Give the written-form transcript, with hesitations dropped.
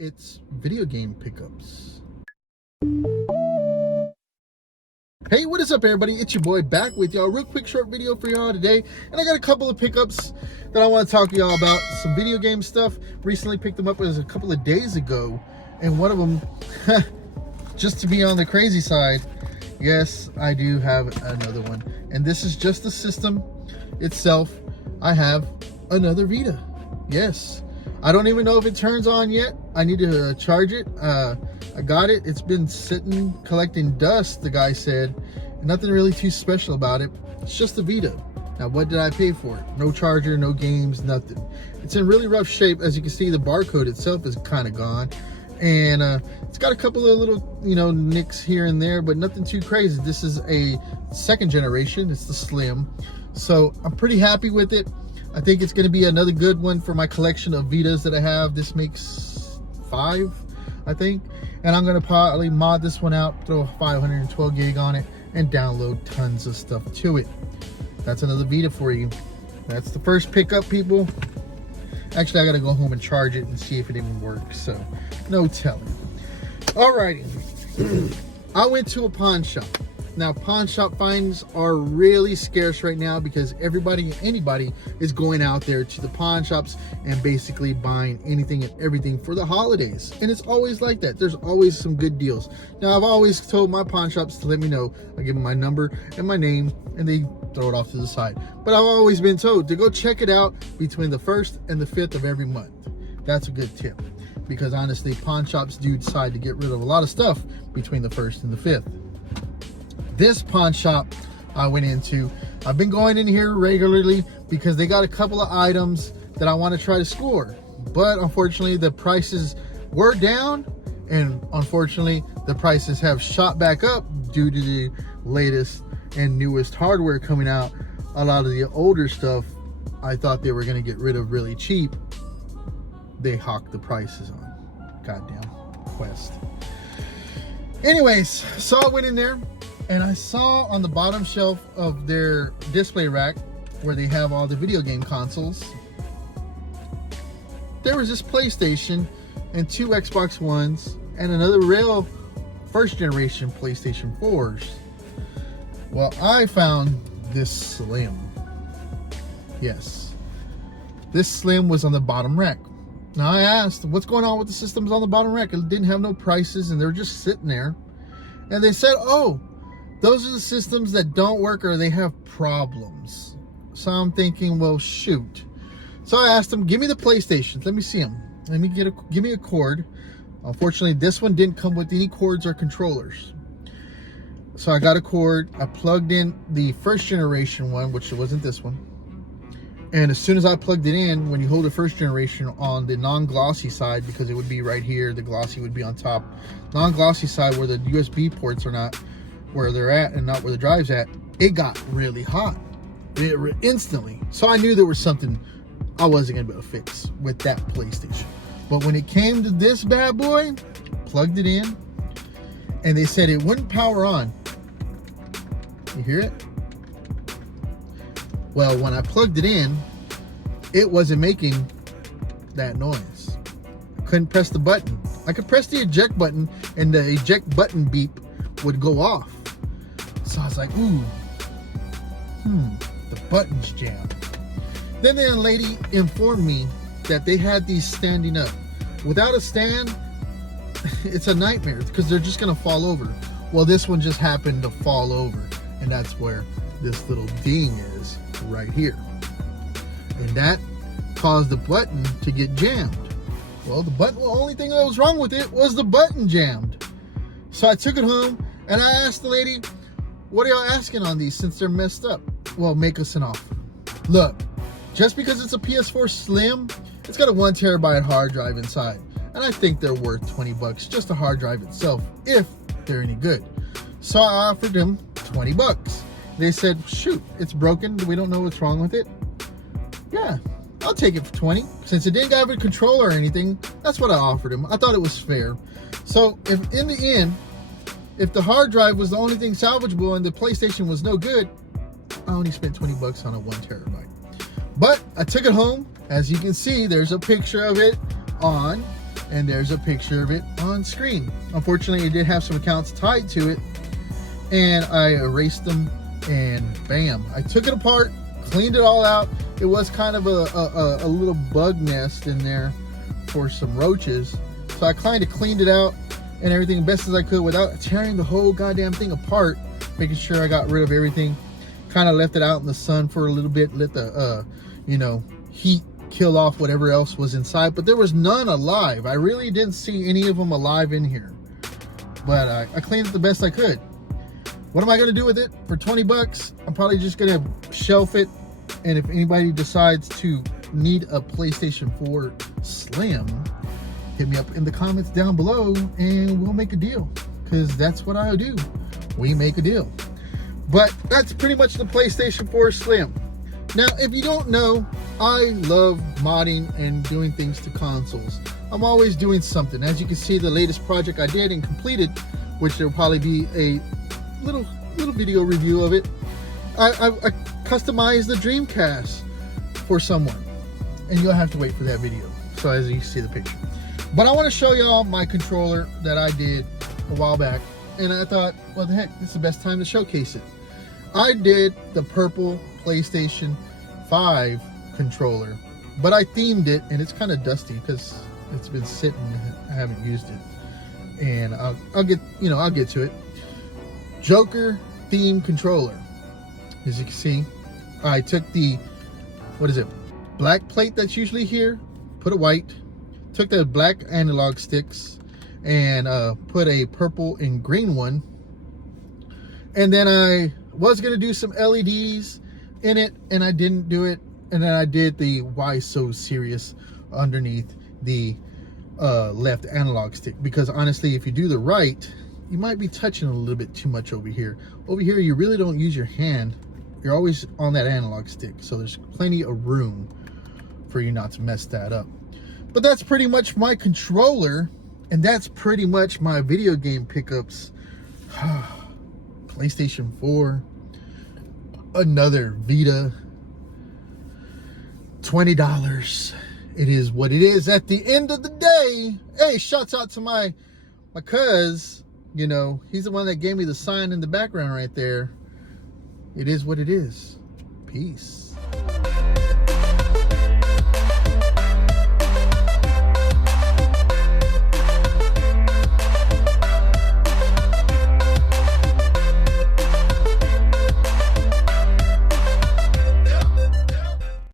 it's video game pickups. Hey, what is up, everybody? It's your boy back with y'all. Real quick short video for y'all today, and I got a couple of pickups that I want to talk to y'all about. Some video game stuff. Recently picked them up as a couple of days ago, and one of them, just to be on the crazy side, yes, I do have another one, and this is just the system itself. I have another Vita. Yes, I don't even know if it turns on yet. I need to charge it. I got it. It's been sitting collecting dust, the guy said. Nothing really too special about it. It's just a Vita. Now, what did I pay for it? No charger, no games, nothing. It's in really rough shape. As you can see, the barcode itself is kind of gone. And it's got a couple of little, nicks here and there, but nothing too crazy. This is a second generation. It's the Slim. So I'm pretty happy with it. I think it's going to be another good one for my collection of Vitas that I have. This makes 5, I think. And I'm going to probably mod this one out, throw 512 gig on it, and download tons of stuff to it. That's another Vita for you. That's the first pickup, people. Actually, I got to go home and charge it and see if it even works. So, no telling. Alrighty. I went to a pawn shop. Now, pawn shop finds are really scarce right now because anybody is going out there to the pawn shops and basically buying anything and everything for the holidays. And it's always like that. There's always some good deals. Now, I've always told my pawn shops to let me know. I give them my number and my name, and they throw it off to the side. But I've always been told to go check it out between the 1st and the 5th of every month. That's a good tip, because honestly, pawn shops do decide to get rid of a lot of stuff between the 1st and the 5th. This pawn shop I went into, I've been going in here regularly because they got a couple of items that I want to try to score. But unfortunately, the prices were down, and unfortunately, the prices have shot back up due to the latest and newest hardware coming out. A lot of the older stuff I thought they were going to get rid of really cheap. They hawked the prices on. Goddamn Quest. Anyways, so I went in there, and I saw on the bottom shelf of their display rack, where they have all the video game consoles, there was this PlayStation and 2 Xbox Ones and another real first generation PlayStation 4s. Well, I found this Slim. Yes, this Slim was on the bottom rack. Now, I asked, what's going on with the systems on the bottom rack? It didn't have no prices, and they're just sitting there. And they said, oh, those are the systems that don't work or they have problems. So I'm thinking, well, shoot. So I asked them, give me the PlayStations. Let me see them. Give me a cord. Unfortunately, this one didn't come with any cords or controllers. So I got a cord. I plugged in the first generation one, which wasn't this one. And as soon as I plugged it in, when you hold the first generation on the non-glossy side, because it would be right here, the glossy would be on top. Non-glossy side, where the USB ports are not where they're at and not where the drive's at, it got really hot instantly. So I knew there was something I wasn't gonna be able to fix with that PlayStation. But when it came to this bad boy, plugged it in, and they said it wouldn't power on. You hear it? Well, when I plugged it in, it wasn't making that noise. I couldn't press the button. I could press the eject button, and the eject button beep would go off. So I was like, ooh, the button's jammed. Then the lady informed me that they had these standing up. Without a stand, it's a nightmare because they're just gonna fall over. Well, this one just happened to fall over, and that's where this little ding is, right here. And that caused the button to get jammed. Well, the only thing that was wrong with it was the button jammed. So I took it home, and I asked the lady, what are y'all asking on these since they're messed up? Well, make us an offer. Look, just because it's a PS4 Slim, it's got a 1 terabyte hard drive inside. And I think they're worth 20 bucks, just a hard drive itself, if they're any good. So I offered them 20 bucks. They said, shoot, it's broken. We don't know what's wrong with it. Yeah, I'll take it for 20. Since it didn't have a controller or anything, that's what I offered them. I thought it was fair. So if in the end, if the hard drive was the only thing salvageable and the PlayStation was no good, I only spent 20 bucks on a 1 terabyte. But I took it home. As you can see, there's a picture of it on and there's a picture of it on screen. Unfortunately, it did have some accounts tied to it, and I erased them, and bam, I took it apart, cleaned it all out. It was kind of a little bug nest in there for some roaches, so I kind of cleaned it out and everything best as I could without tearing the whole goddamn thing apart, making sure I got rid of everything. Kind of left it out in the sun for a little bit, let the you know, heat kill off whatever else was inside, but there was none alive. I really didn't see any of them alive in here, but I cleaned it the best I could. What am I gonna do with it for 20 bucks? I'm probably just gonna shelf it, and if anybody decides to need a PlayStation 4 Slim, hit me up in the comments down below and we'll make a deal, because that's what I do. We make a deal. But that's pretty much the PlayStation 4 Slim. Now, if you don't know, I love modding and doing things to consoles. I'm always doing something. As you can see, the latest project I did and completed, which there will probably be a little video review of it. I customized the Dreamcast for someone, and you'll have to wait for that video. So as you see the picture. But I want to show y'all my controller that I did a while back, and I thought, well, the heck, it's the best time to showcase it. I did the purple PlayStation 5 controller, but I themed it, and it's kind of dusty because it's been sitting. I haven't used it, and I'll get to it. Joker theme controller. As you can see, I took the black plate that's usually here, put a white, took the black analog sticks and put a purple and green one, and then I was gonna do some LEDs in it, and I didn't do it, and then I did the Why So Serious underneath the left analog stick, because honestly, if you do the right, you might be touching a little bit too much over here. Over here, you really don't use your hand. You're always on that analog stick, so there's plenty of room for you not to mess that up. But that's pretty much my controller, and that's pretty much my video game pickups. PlayStation 4, another Vita, $20. It is what it is at the end of the day. Hey, shouts out to my cuz, you know, he's the one that gave me the sign in the background right there. It is what it is. Peace.